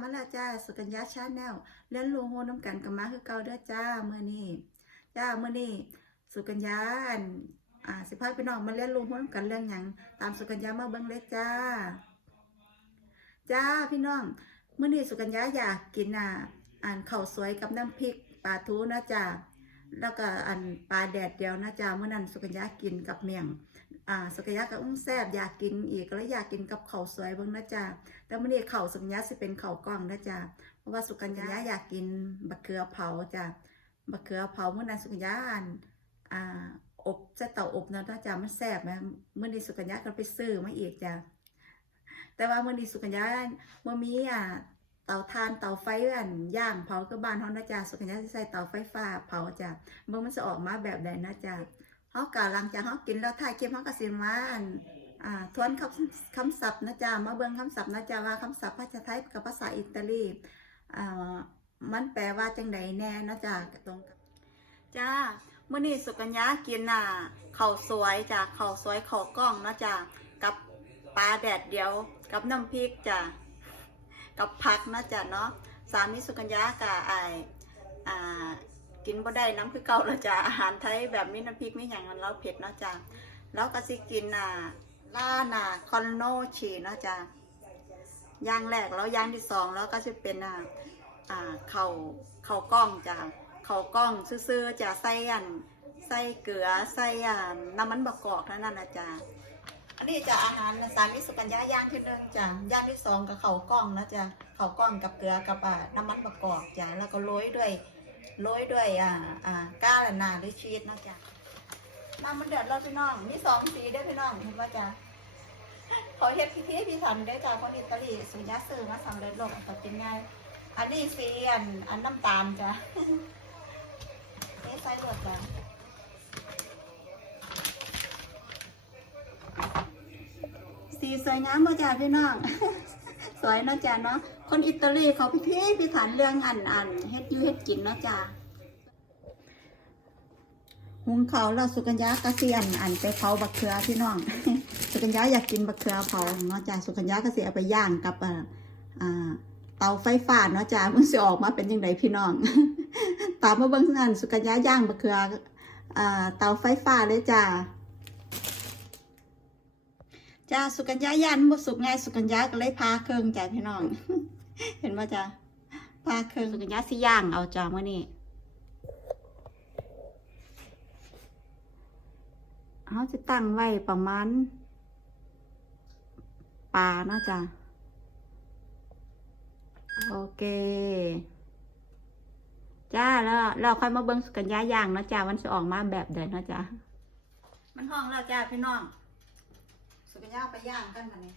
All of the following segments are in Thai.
มาแล้วจ้าสุกัญญาชาแนลเล่นลูโฮน้ำกันกับมาคือเก่าเด้อจ้าเมื่อนี้จ้าเมื่อนี้สุกัญญาอ่าสิพาพี่น้องมาเล่นลูโฮน้ำกันเรื่องหยังตามสุกัญญามาเบิ่งเลยจ้า จ้าพี่น้องเมื่อนี้สุกัญญาอยากกินอะอ่านข้าวสวยกับน้ำพริกปลาทูนะจ้าแล้วก็อันปลาแดดเดียวนะจ้าเมื่อนั้นสุกัญญากินกับเมี่ยง อ่าสุกัญญาก็อุ้งแซบอยากกินอีกแล้วอยากกินกับข้าสวยบ้างนะจ๊ะแต่มื่อนี้ข้าสุกัญญาสิเป็นข้ากล้องนะจ๊ะเพราะว่าสุกัญญาอยากกินบะเขือเผาจ้ะบะเขือเผาเมื่อนั้นสุกัญญาอ่านอ่าอบจะเตาอบนะนะจ๊ะมันแซบนะเมื่อนี้สุกัญญาก็ไปซื้อมาอีกจ้ะแต่ว่าเมื่อนี้สุกัญญาเมื่อมีอ่าเตาถ่านเตาไฟอันย่างเผาก็บ้านเฮานะจ๊ะสุกัญญาใส่เตาไฟฟ้าเผาจ้ะเมื่อมันจะออกมาแบบใดนะจ๊ะ เฮากะหลังจากเฮากินแล้วถ่ายคลิปเฮาก็สิมาอันอ่าทวนคำคำศัพท์นะจ๊ะมาเบิ่งคำศัพท์นะจ๊ะว่าคำศัพท์ภาษาไทยกับภาษาอิตาลีอ่ามันแปลว่าจังใดแน่นะจ๊ะตรงกับจ้าเมื้อนี้สุกัญญากินอะข้าวสวยจ้ะข้าวสวยข้าวกล้องนะจ๊ะกับปลาแดดเดียว กับน้ำพริกจ้ะกับผักนะจ๊ะเนาะสามีสุกัญญากะไออ่า กินบ่ได้น้ำคือเก่าล้วจ้ะอาหารไทยแบบมีน้ำพริกไมีอย่างนั้นเราเผ็ดเนาะจ้ะแล้วก็สิกินอ่าล่านาคอนโนชีเนาะจ้ะย่างแรกแล้วย่างที่สองแล้วก็จะเป็นอ่าอ่าเข่าเข่ากล้องจ้ะเข่ากล้องซื่อๆจะใส่อันใส่เกลือใส่อ่าน้ำมันบะกอกเท่นั้นนะจ้ะอันนี้จะอาหารสามีสุกัญญาย่างที่หนึ่งจ้ะย่างที่สองกับเข่ากล้องนะจ้ะเข่ากล้องกับเกลือกับอ่าน้ำมันบะกอกจ้ะแล้วก็โรยด้วย โรยด้วยอ่าอ่าก้าละนาหรือชีสนะจ๊ะน้ำมันเดือดแล้วพี่น้องมีสองสีเด้พี่น้องเห็นว่าจ๊ะขอเฮ็ดพิธีพิถันได้จ้าคนอิตาลีสุญญาซื้อมาสำเร็จรูปตัดเป็นไงอันนี้สีอันอันน้ำตาลจ้ะนี่ใส่รวดจ้ะสีสวยงามบ่จ้าพี่น้อง สวยนะจ้ะเนาะ คนอิตาลีเขาพิธีพิถันเรื่องอันอันเฮ็ดยูเฮ็ดกินเนาะจ้ะหุงเขาวแล้วสุกัญญากะเสียนอันไปเผาบักเขือพี่น้อง สุกัญญาอยากกินบักเขือเผาเนาะจ้ะสุกัญญากะเสียเอาไปย่างกับอ่าเตาไฟฟ้าเนาะจ้ะมันสิออกมาเป็นยังไงพี่น้อง ตามมาเบิ่งนั่นสุกัญญาย่างบักเขืออ่าเตาไฟฟ้าเลยจ้ะจ้าสุกัญญายันบ่สุกไงสุกัญญาก็เลยพาเครื่องจ้าพี่น้อง เห็นป่ะจ้าพาเครื่องสุกัญญาสิย่างเอาจ้ามื่อนี้เขาจะตั้งไว้ประมาณปลาเนาะจ้าโอเค จ้าแล้วเราค่อยมาเบิ้งสุกัญญาย่างเนาะจ้ามันจะออกมาแบบเดินเนาะจ้ามันห้องแล้วจ้าพี่น้อง สุกัญญาไปย่างกันมาเนี่ย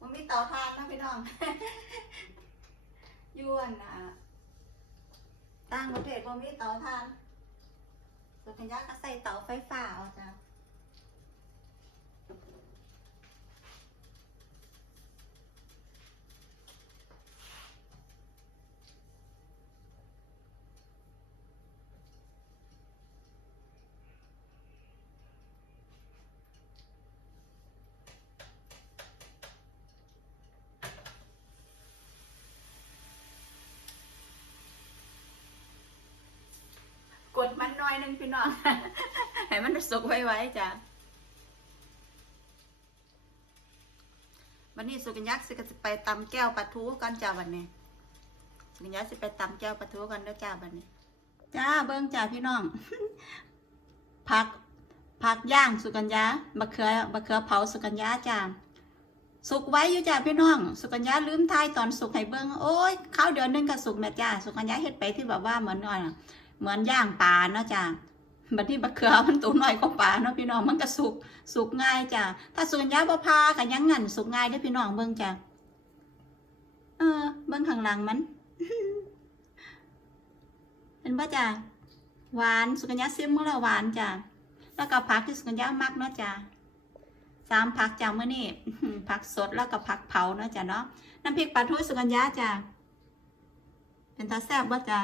มันมีเตาทานนะพี่น้อง ยวนอะตั้งประเทศมันมีเตาทานสุกัญญาก็ใส่เตาไฟฟ้าเอาจ้ะ กดมัน หน้อยหนึงพี่น้องให้มันสุกไว้ๆจ้ะวันนี้สุกัญญาสิกจะไปตำแก้วปลาทูกันจ้าวันนี้สุกัญญาสิไปตำแก้วปลาทูกันเด้อจ้าวันนี้ จ้าเบิ้งจ้าพี่น้องผักผักย่างสุกัญญาบะเขือบะเขือเผาสุกัญญาจ้าสุกไว้อยู่จ้าพี่น้อง สุกัญญาลืมทายตอนสุกให้เบิ้งโอ้ยข้าวเดือนหนึงก็สุกแม่จ้าสุกัญญาเฮ็ดไปที่แบบว่าเหมือนอะ เหมือนย่างปลาเนาะจ้ะบัดนี้บักเขือมันตัวน้อยกว่าปลาเนาะพี่น้องมันก็สุกสุกง่ายจ้ะถ้าส่วนยาบพากันยังงั้นสุกง่ายเด้อพี่น้องเบิ่งจ้ะเออเบิ่งข้างหลังมันเห็นป่ะจ้ะหวานสุกัญญาซิมเมื่อละหวานจ้ะแล้วก็ผักที่สุกัญญามักเนาะจ้ะสามผักจ้ะมื้อนี้ผักสดแล้วก็ผักเผาเนาะจ้ะเนาะน้ำพริกปลาทูสุกัญญาจ้ะเป็นตาแซ่บบ่จ้ะ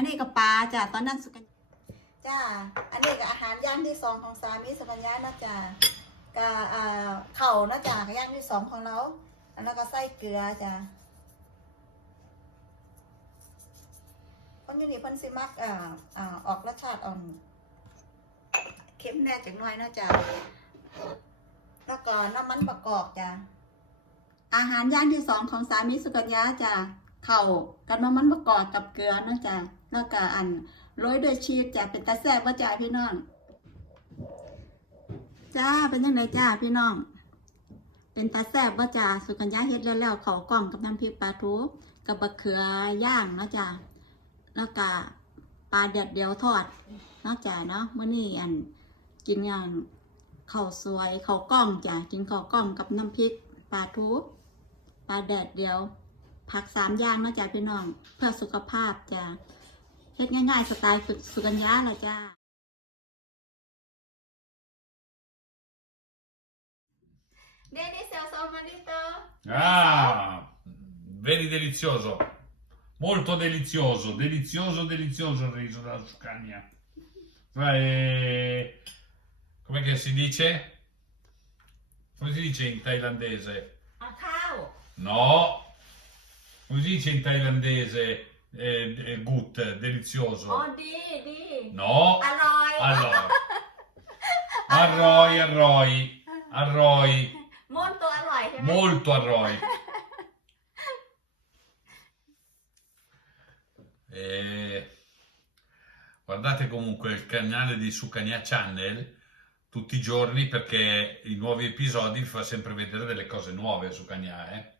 นนี้ก็ปลาจ้ะตอนนั้นสุกัญจ้าอันนี้ก็อาหารย่างที่สองของสามีสุกัญญานะจ้าก็อ่าเข่าวนะจ้าก็ย่างที่สองของเราแล้วก็ใส่เกลือจ้าคนอยู่นี่เพิ่นสิมักอ่าอ่าออกรสชาติอ่อนเค็มแน่จังหน่อยนะจ้าแล้วก็น้ำมันประกอบจ้าอาหารย่างที่สองของสามีสุกัญญาจ้าเข่าวกับน้ำมันประกอบกับเกลือนะจ้า แล้วก็อันโรยด้วยชีสจ้ะเป็นตาแซ่บว่าจ้าพี่น้อง จ้าเป็นยังไงจ้าพี่น้อง เป็นตาแซ่บว่าจ้าสุกัญญาเฮ็ดแล้วแล้วเขากล่องกับน้ำพริกปลาทูกับบะเขือย่างเนาะจ้าแล้วก็ปลาเด็ดเดียวทอดนาะจ้าเนาะเมื้อนี้อันกินอย่างข้าวสวยข้าวกล้องจ้ากินข้าวกล้องกับน้ำพริกปลาทูปลาแดดเดียว ผักสามอย่างนาะจ้าพี่น้องเพื่อสุขภาพจ้า เฮ็ดง่ายๆสไตล์สุกัญญาละจ้า Denis è un marito. Ah, very delizioso. Molto delizioso, delizioso, delizioso il riso della Scania. Eh, come che si dice? Come si dice in thailandese? เอาข้าว No. Come si dice in thailandese? Eh, eh, gut, อ๋อ delizioso. ดีดี No. อร่อย Allora. Arroi, arroi, arroi, ม้วนตัวอร่อยใช่ไหม molto arroi. E guardate comunque il canale di Sucania Channel tutti i giorni perché i nuovi episodi vi fa sempre vedere delle cose nuove su Cagna, eh?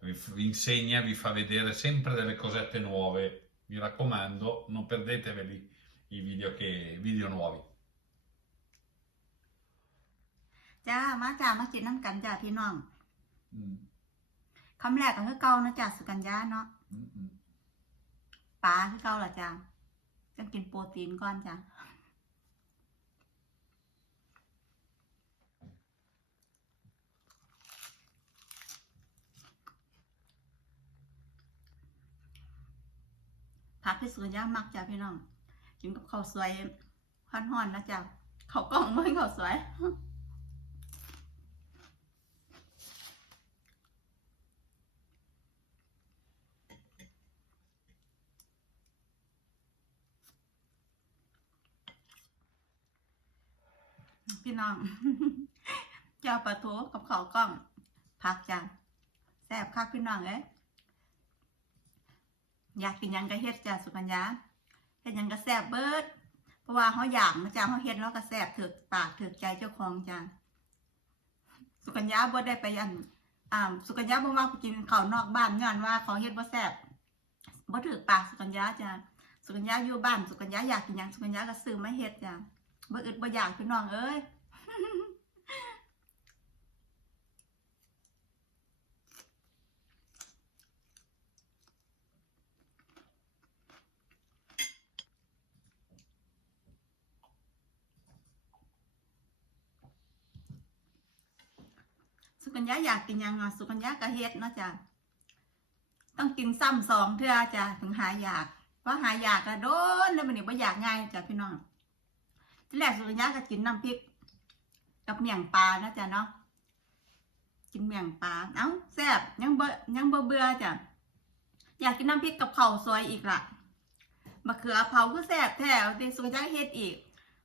Vi, f- vi insegna, vi fa vedere sempre delle cosette nuove. Mi raccomando, non perdeteveli i video, che, video nuovi. จ้า มาจ้า มากินน้ำกันจ้าพี่น้อง Mm, คำแรกก็คือเก่านะจ้าสุกัญญาเนาะ mm, mm. ปลาคือเก่าละจ้าจะกินโปรตีนก่อนจ้า ผักที่สุกัญญามักจ้าพี่น้อง กินกับข้าวสวยฮ้อนๆนะจ้าข้าวกล้องไม่ข้าวสวยพี่น้อง เจ้าปลาทูกับข้าวกล้อง ผักจ้าแซ่บคักพี่น้องเอ้ย อยากกินยังก็เฮ็ดจ้าสุกัญญาเฮ็ดยังก็แซ่บเบิดเพราะว่าเขาอยากนะจ้าเขาเฮ็ดแล้วก็แซ่บถึกปากถึกใจเจ้าของจ้าสุกัญญาบ่ได้ไปอันอ่าสุกัญญาบ่มักกินข้าวนอกบ้านย้อนว่าเขาเฮ็ดบ่แซ่บบ่ถึกปากสุกัญญาจ้าสุกัญญาอยู่บ้านสุกัญญาอยากกินยังสุกัญญาก็ซื้อมาเฮ็ดจ้าบ่อึดบ่อยากพี่น้องเอ้ย สุ กัญญาอยากกินยังอะสุกัญญาก็เฮ็ดเนาะจ้ะต้องกินซ้ำสองเทื่อจ้ะถึงหายอยากเพราะหายอยากก็โดนแล้วมันนี่บ่อยากง่ายจ้ะพี่น้องที่แรกสุริยะก็กินน้ำพริกกับเมี่ยงปลานะจ๊ะเนาะกินเมี่ยงปลาเอ้าแซ่บยังเบยังเบื่อเบื่อจ้ะอยากกินน้ำพริกกับข้าวซอยอีกละมะเขือเผาก็แซ่บแท้เอาที่สุริยะเฮ็ดอีก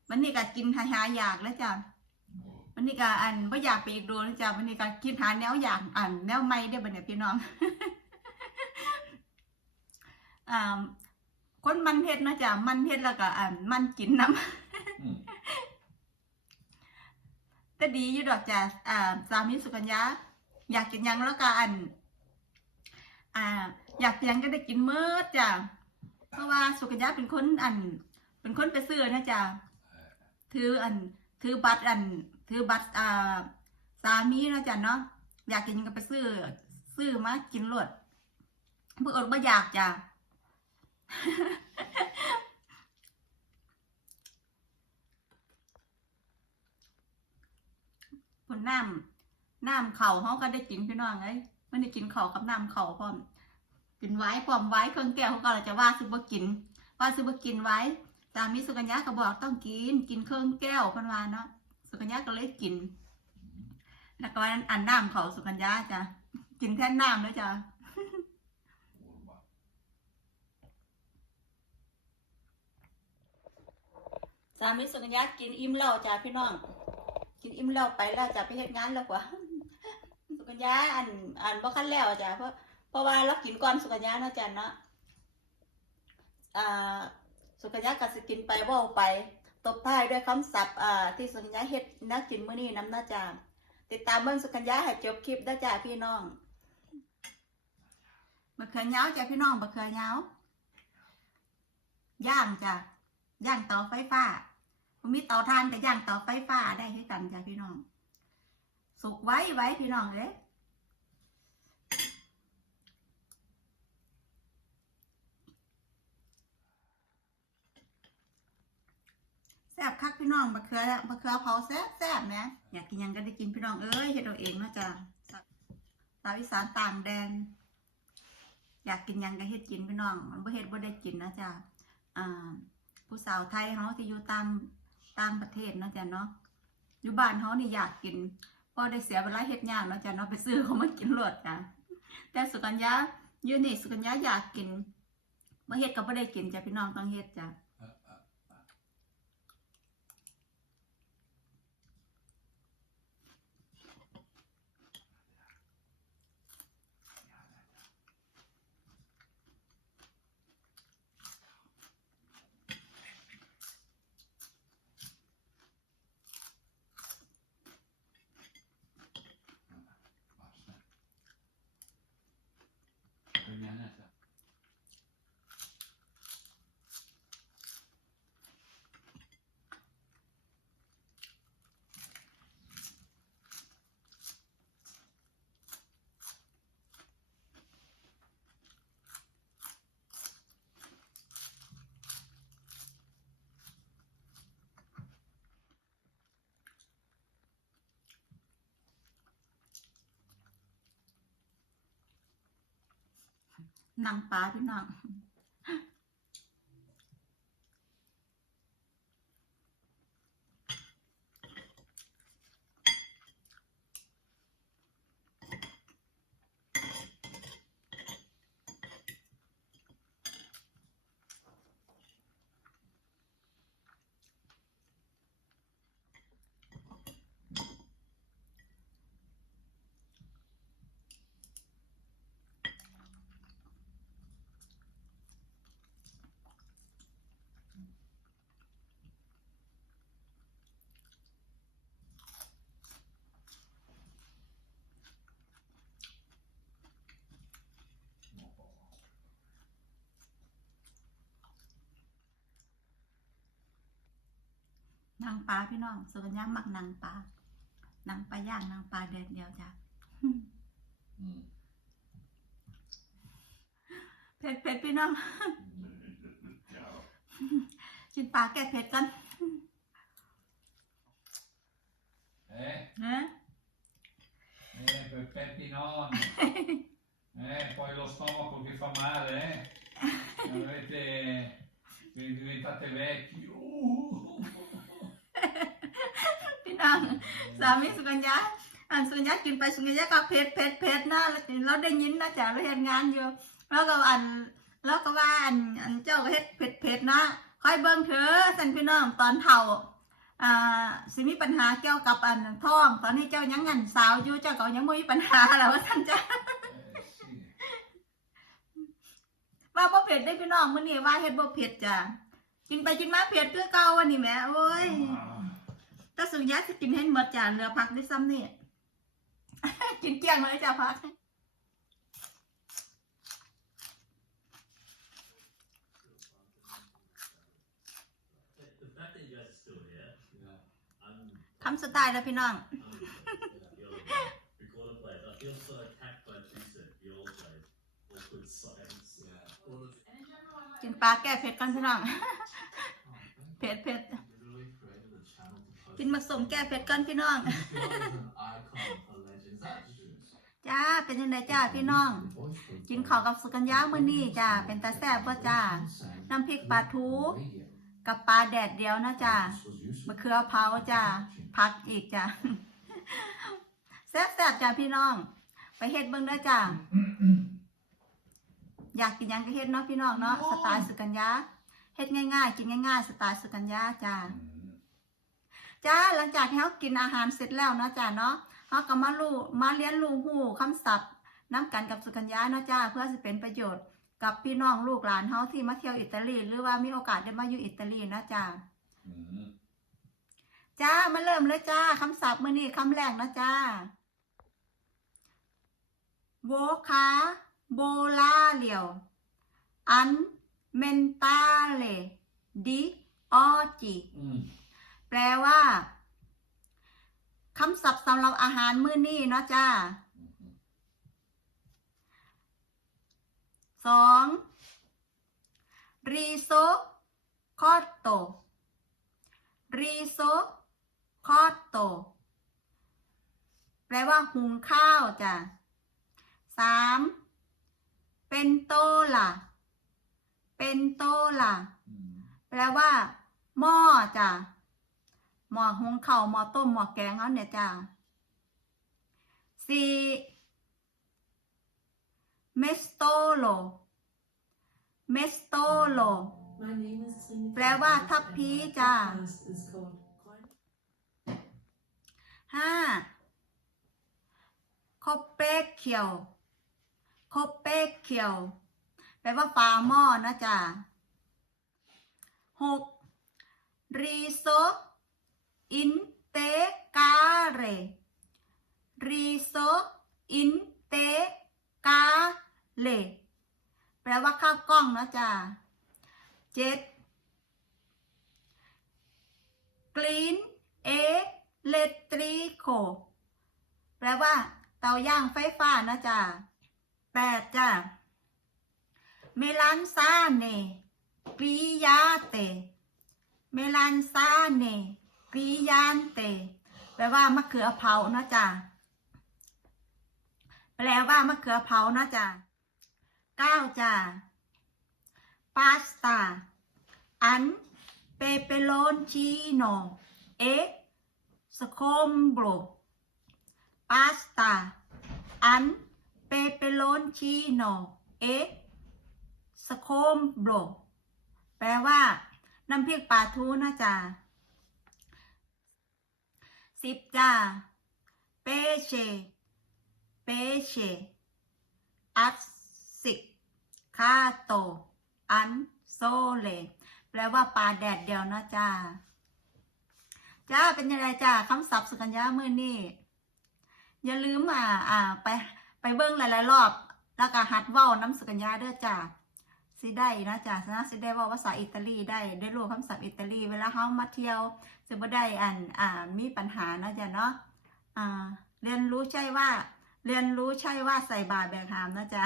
วันนี้ก็กินหาหาอยากแล้วจ้ะ วันนี้ก็อันบ่อยากไปอีกโดนแล้วจ้ะวันนี้ก็คิดหาแนวอยากอันแนวใหม่ได้บัดเนี่ยพี่น้องอ่าคนมันเฮ็ดนะจ้ะมันเฮ็ดแล้วก็อันมันกินน้ำ Mm. ก็ดีอยู่ดอกจ้ะอ่าสามีสุกัญญาอยากกินยังแล้วก็อันอ่า อยากกินยังก็ได้กินเมื่อจ้ะเพราะว่าสุกัญญาเป็นคนอัน เป็นคนไปซื้อนะจ้ะถืออันถือบัตรอัน ถือบัตรอ่าสามีนะจ้ะเนาะอยากกินยังก็ไปซื้อ ซื้อมากินรวดเพื่ออดบ่อยากจ้ะผลน้ำน้ำเข่าเขาก็ได้กินพี่น้องเอ้ยไม่ได้กินเข่ากับน้ำเข่าพร้อมกินไว้พร้อมไว้เครื่องแก้วเขาก็จะว่าซื้อบ่กิน ว่าซื้อบ่กินไว้สามีสุกัญญาก็บอกต้องกิน กินเครื่องแก้วเพันวาเนาะ สุกัญญาก็เลยกิน แล้วก็วันอันน้ำเขาสุกัญญาจ้ะกินแค่น้ำเลยจ้ะสามีสุกัญญากินอิ่มแล้วจ้ะพี่น้อง กินอิ่มแล้วไปแล้วจ้ะไปเฮ็ดงานแล้วกว่า สุกัญญาอันอันบ่คันแล้วจ้ะเพราะเพราะว่าเรากินก่อนสุกัญญาเนาะจ้ะเนาะอ่าสุกัญญาก็สิกินไปเว้าไป ตบท้ายด้วยคำศัพท์ที่สุกัญญาเฮ็ดนักกินมื้อนี้นํนะจ้ะติดตามเบิ่งสุกัญญาให้จบคลิปนะจ้ะพี่น้องมะเขือยาวจ้ะพี่น้องมะเขือยาวย่างจ้ะย่างเตาไฟฟ้ามีเตาถ่านแต่ย่างเตาไฟฟ้าได้คือกันจ้ะพี่น้อง สุกไว้ไว้พี่น้องเอ้ยแซ่บคักพี่น้องมะเขือมะเขือเผาแซ่บแซ่บนะอยากกินยังก็ได้กินพี่น้องเอ้ยเฮ็ดเอาเองนะจ้ะสาวอีสานต่างแดน อยากกินยังก็เฮ็ดกินพี่น้องมันบ่เฮ็ดบ่ได้กินนะจ้ะอ่าผู้สาวไทยเฮาที่อยู่ต่างต่างประเทศนะจ้ะเนาะอยู่บ้านเฮานี่อยากกินพอได้เสียเวลาเฮ็ดยากเนาะจ้ะเนาะไปซื้อเขามากินรวดจ้ะแต่สุกัญญาอยู่นี่สุกัญญาอยากกินบ่เฮ็ดก็บ่ได้กินจ้ะพี่น้องต้องเฮ็ดจ้ะ นังปลาพี่น้อง นางปลาพี่น้องสุกัญญามักนางปลานางปลาย่างนางปลาแดดเดียวจ้ะเผ็ดเผ็ดพี่น้องกินปลาแก้เผ็ดกัน Eh, นะ eh, per Peppi non. Eh, poi lo stomaco che fa male, eh. Avete, diventate vecchi. Uh. พี่งสามีสุกัญญาอันสุกัญญากินไปสุกัญญาก็เผ็ดเผ็ดเผ็ดนะแล้วได้ยินนะจ๊ะเราเห็นงานอยู่ แล้วก็อันแล้วก็ว่าอันอันเจ้าก็เฮ็ดเผ็ดเผ็ดนะค่อยเบิ่งเถอะสันพี่น้องตอนเฒ่าอ่าสิมีปัญหาเกี่ยวกับอันท้อง ตอนนี้เจ้ายังงันสาวอยู่เจ้าก็ยังบ่มีปัญหาแล้วว่าท่านจ้ะ Eh, sì. ว่าบ่เผ็ดได้พี่น้องมื้อนี้ว่าเฮ็ดบ่เผ็ดจ้ะกินไปกินมาเผ็ดคือเก่าวันนี้แหมโอ้ย ถ้าสุญญาจะกินให้หมดจานเรือพักได้ซ้ำนี่กินเกลี้ยงเลยจ้าพักคำสไตล์แล้วพี่น้องกินปลาแก้เผ็ดกันพี่น้องเผ็ดเผ็ด กินมักสมแก้เผ็ดกันพี่น้อง This girl is an icon, a legend. Is that true? จ้า เป็นยังไงจ้าพี่น้อง กินข้าวกับสุกัญญามื้อนี้จ้า เป็นตาแซ่บบ่จ้า น้ำพริกปลาทูกับปลาแดดเดียวนะจ้า This was useful. มะเขือเผาจ้าพักอีกจ้าแซ่บๆจ้าพี่น้อง ไปเฮ็ดเบิ่งเด้อจ้า อยากกินหยังก็เฮ็ดเนาะพี่น้องเนาะ สไตล์สุกัญญา เฮ็ดง่ายๆ กินง่ายๆ สไตล์สุกัญญาจ้า จ้าหลังจากที่เรากินอาหารเสร็จแล้วเนาะจ้าเนาะเราก็มารู้มาเรียนรู้หูคำศัพท์น้ำกันกับสุกัญญาเนาะจ้าเพื่อสิเป็นประโยชน์กับพี่น้องลูกหลานเฮาที่มาเที่ยวอิตาลี หรือว่ามีโอกาสได้มาอยู่อิตาลีเนาะจ้า Mm. จ้ามาเริ่มเลยจ้าคำศัพท์มื้อนี้คำแรกนะจ้าโวคาโบลาเลียวอันเมนตาเลดิออจิ Mm. แปลว่าคำศัพท์สำหรับอาหารมื้อนี้เนาะจ้าสองริโซคอตโตริโซคอตโตแปลว่าหุงข้าวจ้ะสามเป็นโตล่ะ เป็นโตล่ะ Mm. แปลว่าหม้อจ้ะ หม้อหุงข้าวหม้อต้มหม้อแกงเขาเนี่ยจ้ะสี่เมสโตโลเมสโตโลแปลว่าทัพพีจ้ะ Podcast is called Coin ห้าคบเปกเขียวคบเปกเขียว แปลว่าฝาหม้อนะจ๊ะหกรีโซ อินเตกาเรรีโซอินเตกาเลแปลว่าข้าวกล้องนะจ๊ะเจ็ดกลีนเอเลตริโคแปลว่า เตาย่างไฟฟ้านะจ๊ะแปดจ้ะเมลันซาเนกริยาเตเมลันซาเน กริยานเตแปลว่ามะเขือเผานะจ๊ะแปลว่ามะเขือเผานะจ๊ะเก้าจ้ะพาสต้าอันเปเปโรนชิโนเอสโคมโบรพาสต้าอันเปเปโรนชิโนเอสโคมโบรแปลว่าน้ำพริกปลาทูนะจ๊ะ สิบจ้าเปเชเปเชอัสสิกคาโต อันโซเล แปลว่าปลาแดดเดียวนะจ้าจ้าเป็นยังไงจ้าคำศัพท์สุกัญญามือนี่อย่าลืมอ่าอ่าไปไปเบิ้งหลายๆรอบ แล้วก็หัดเว้าน้ำสุกัญญาเด้อจ้า สิได้นะจ้านะสิได้ว่าภาษาอิตาลีได้ได้รู้คำศัพท์อิตาลี เวลาเขามาเที่ยวจะบ่ได้อ่านอ่ามีปัญหานะจ้าเนาะอ่าเรียนรู้ใช่ว่า เรียนรู้ใช่ว่าใส่บาตรแบกหามนะจ้า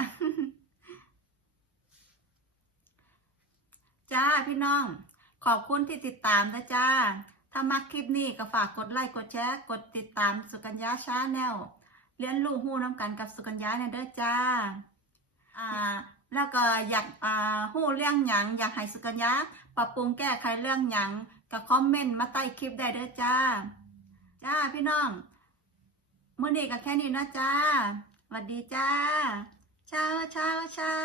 จ้าพี่น้อง ขอบคุณที่ติดตามนะจ้า ถ้ามักคลิปนี้ก็ฝากกดไลค์กดแชร์กดติดตามสุกัญญาชาแนลเรียนรู้หู้น้ำกันกับสุกัญญาเนี่ยเด้อจ้า อ่า แล้วก็อยากอ่าหู้เรื่องหยังอยากให้สุกัญญาปรับปรุงแก้ไขเรื่องหยังก็คอมเมนต์มาใต้คลิปได้เด้อจ้า จ้าพี่น้องมื้อนี้ก็แค่นี้นะจ้าสวัสดีจ้าเช้าเช้าเช้า